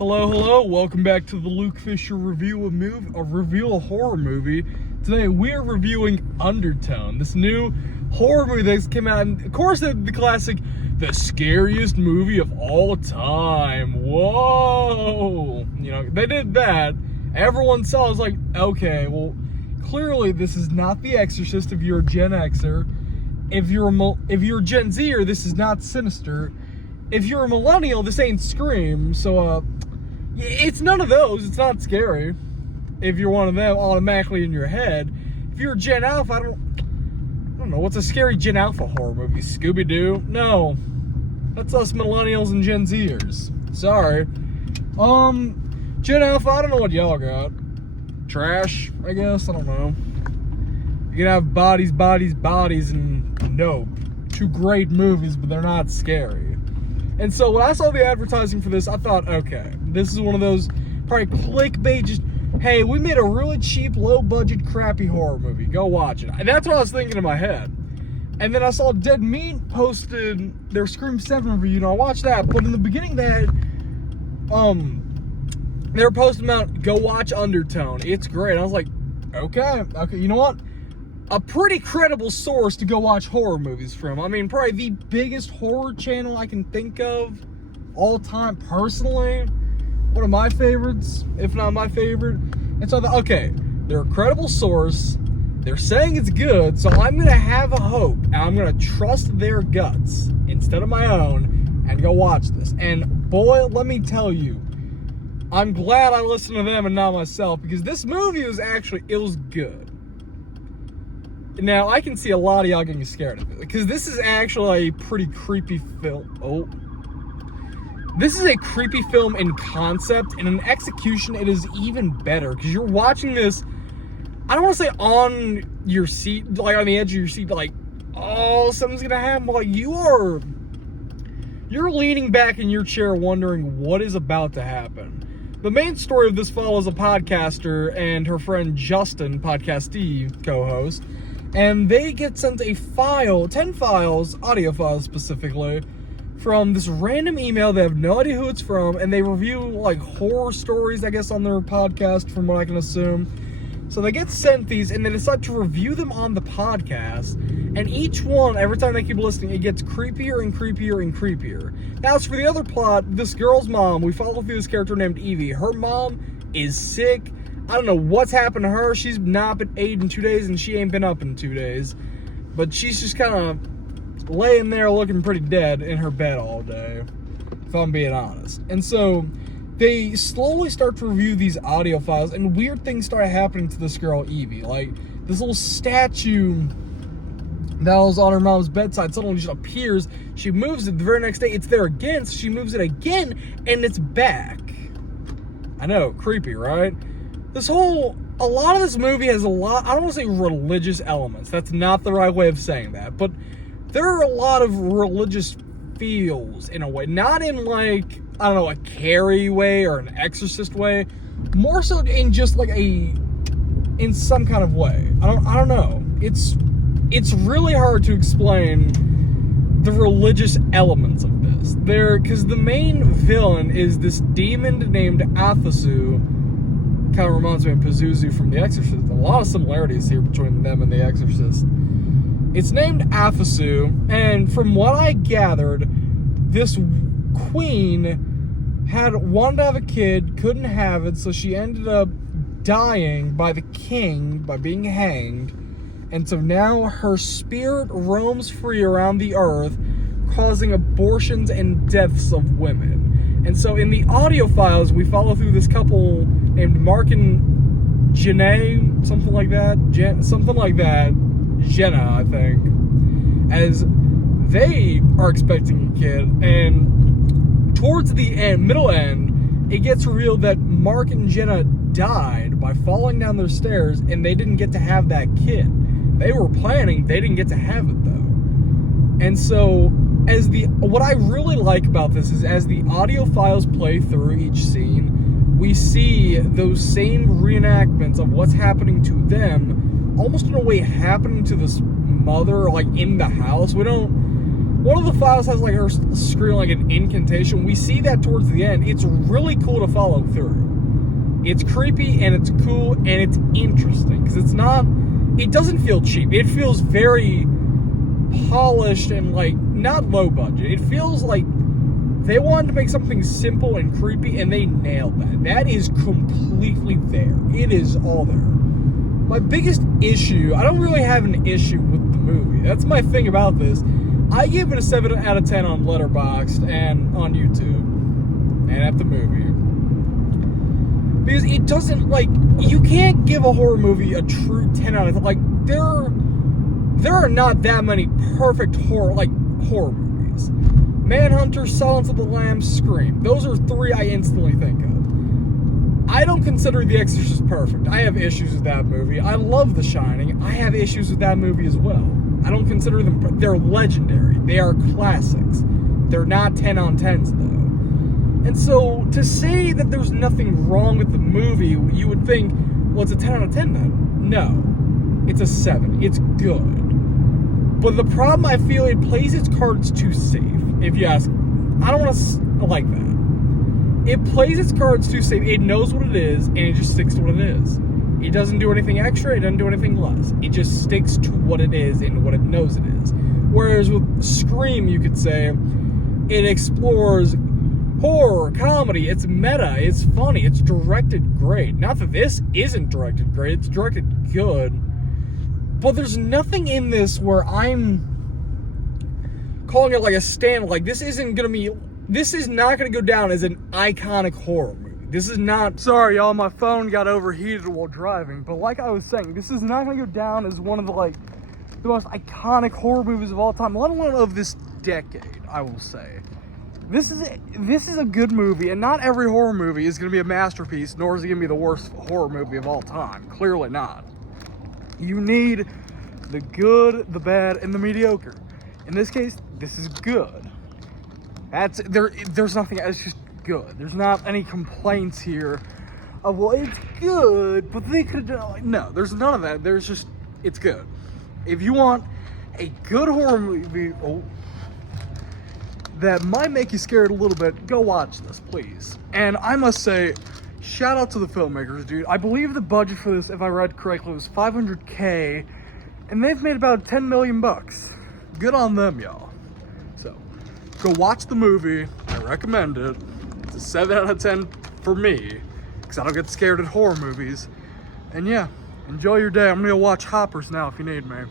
Hello, welcome back to the Luke Fisher review a horror movie. Today we are reviewing Undertone, this new horror movie that's came out, and of course the classic, the scariest movie of all time. Whoa! You know, they did that. Everyone saw it, was like, okay, well, clearly this is not The Exorcist if you're a Gen Xer. If you're Gen Zer, this is not Sinister. If you're a millennial, this ain't Scream. So, it's none of those. It's not scary. If you're one of them, automatically in your head. If you're Gen Alpha, I don't know. What's a scary Gen Alpha horror movie? Scooby-Doo? No. That's us millennials and Gen Zers. Sorry. Gen Alpha, I don't know what y'all got. Trash, I guess? I don't know. You can have bodies, and Nope. Two great movies, but they're not scary. And so when I saw the advertising for this, I thought, okay, this is one of those probably clickbait, just, hey, we made a really cheap, low-budget, crappy horror movie. Go watch it. And that's what I was thinking in my head. And then I saw Dead Meat posted their Scream 7 review, and I watched that. But in the beginning, they were posting about, go watch Undertone. It's great. I was like, okay, you know what? A pretty credible source to go watch horror movies from. I mean, probably the biggest horror channel I can think of all time, personally. One of my favorites, if not my favorite. And so I thought, okay, they're a credible source. They're saying it's good, so I'm going to have a hope, and I'm going to trust their guts instead of my own and go watch this. And boy, let me tell you, I'm glad I listened to them and not myself, because this movie was it was good. Now, I can see a lot of y'all getting scared of it, because this is actually a pretty creepy film. This is a creepy film in concept, and in execution, it is even better, because you're watching this, I don't want to say on your seat, like on the edge of your seat, but like, oh, something's gonna happen, but like, you're leaning back in your chair wondering what is about to happen. The main story of this follows a podcaster and her friend Justin, podcastee co-host, and they get sent a file, 10 files, audio files specifically, from this random email. They have no idea who it's from, and they review, like, horror stories, I guess, on their podcast, from what I can assume. So they get sent these, and they decide to review them on the podcast, and each one, every time they keep listening, it gets creepier and creepier and creepier. Now, as for the other plot, this girl's mom, we follow through this character named Evie. Her mom is sick. I don't know what's happened to her. She's not been ate in 2 days, and she ain't been up in 2 days. But she's just kind of laying there looking pretty dead in her bed all day, if I'm being honest. And so they slowly start to review these audio files, and weird things start happening to this girl, Evie. Like, this little statue that was on her mom's bedside suddenly just appears. She moves it the very next day. It's there again, so she moves it again, and it's back. I know, creepy, right? A lot of this movie has I don't want to say religious elements. That's not the right way of saying that. But there are a lot of religious feels in a way. Not in, like, I don't know, a Carrie way or an Exorcist way. More so in just like in some kind of way. I don't know. It's really hard to explain the religious elements of this. Because the main villain is this demon named Athasu. Kind of reminds me of Pazuzu from The Exorcist. A lot of similarities here between them and The Exorcist. It's named Athasu, and from what I gathered, this queen wanted to have a kid, couldn't have it, so she ended up dying by the king, by being hanged, and so now her spirit roams free around the earth, causing abortions and deaths of women. And so in the audio files, we follow through this couple named Mark and Janae, something like that, Jenna, I think, as they are expecting a kid, and towards the middle end, it gets revealed that Mark and Jenna died by falling down their stairs, and they didn't get to have that kid. They were planning, they didn't get to have it though. And so, what I really like about this is as the audio files play through each scene, we see those same reenactments of what's happening to them, almost in a way happening to this mother, like in the house. One of the files has like her screaming like an incantation. We see that towards the end. It's really cool to follow through. It's creepy and it's cool and it's interesting because it doesn't feel cheap. It feels very polished and like not low budget. It feels like they wanted to make something simple and creepy and they nailed that. That is completely there. It is all there. My biggest issue, I don't really have an issue with the movie. That's my thing about this. I give it a 7 out of 10 on Letterboxd and on YouTube and at the movie. Because it doesn't, like, you can't give a horror movie a true 10 out of 10. Like, there are not that many perfect horror movies. Manhunter, Silence of the Lambs, Scream. Those are 3 I instantly think of. I don't consider The Exorcist perfect. I have issues with that movie. I love The Shining. I have issues with that movie as well. I don't consider them, they're legendary. They are classics. They're not 10 on 10s though. And so to say that there's nothing wrong with the movie, you would think, well, it's a 10 out of 10 then. No, it's a 7. It's good. But the problem, I feel, it plays its cards too safe. If you ask, I don't want to like that. It plays its cards too safe. It knows what it is, and it just sticks to what it is. It doesn't do anything extra, it doesn't do anything less. It just sticks to what it is and what it knows it is. Whereas with Scream, you could say, it explores horror, comedy, it's meta, it's funny, it's directed great. Not that this isn't directed great, it's directed good. But there's nothing in this where I'm calling it like a stand, like this is not gonna go down as an iconic horror movie. This is not, sorry y'all, my phone got overheated while driving, but like I was saying, this is not gonna go down as one of the most iconic horror movies of all time, let alone of this decade, I will say. This is a good movie, and not every horror movie is gonna be a masterpiece, nor is it gonna be the worst horror movie of all time. Clearly not. You need the good, the bad, and the mediocre. In this case, this is good. There's nothing, it's just good. There's not any complaints here of, well, it's good, but they could have done, no, there's none of that. There's just, it's good. If you want a good horror movie that might make you scared a little bit, go watch this, please. And I must say, shout out to the filmmakers, dude. I believe the budget for this, if I read correctly, was $500K, and they've made about 10 million bucks. Good on them, y'all. So, go watch the movie. I recommend it. It's a 7 out of 10 for me, because I don't get scared at horror movies. And yeah, enjoy your day. I'm gonna go watch Hoppers now if you need me.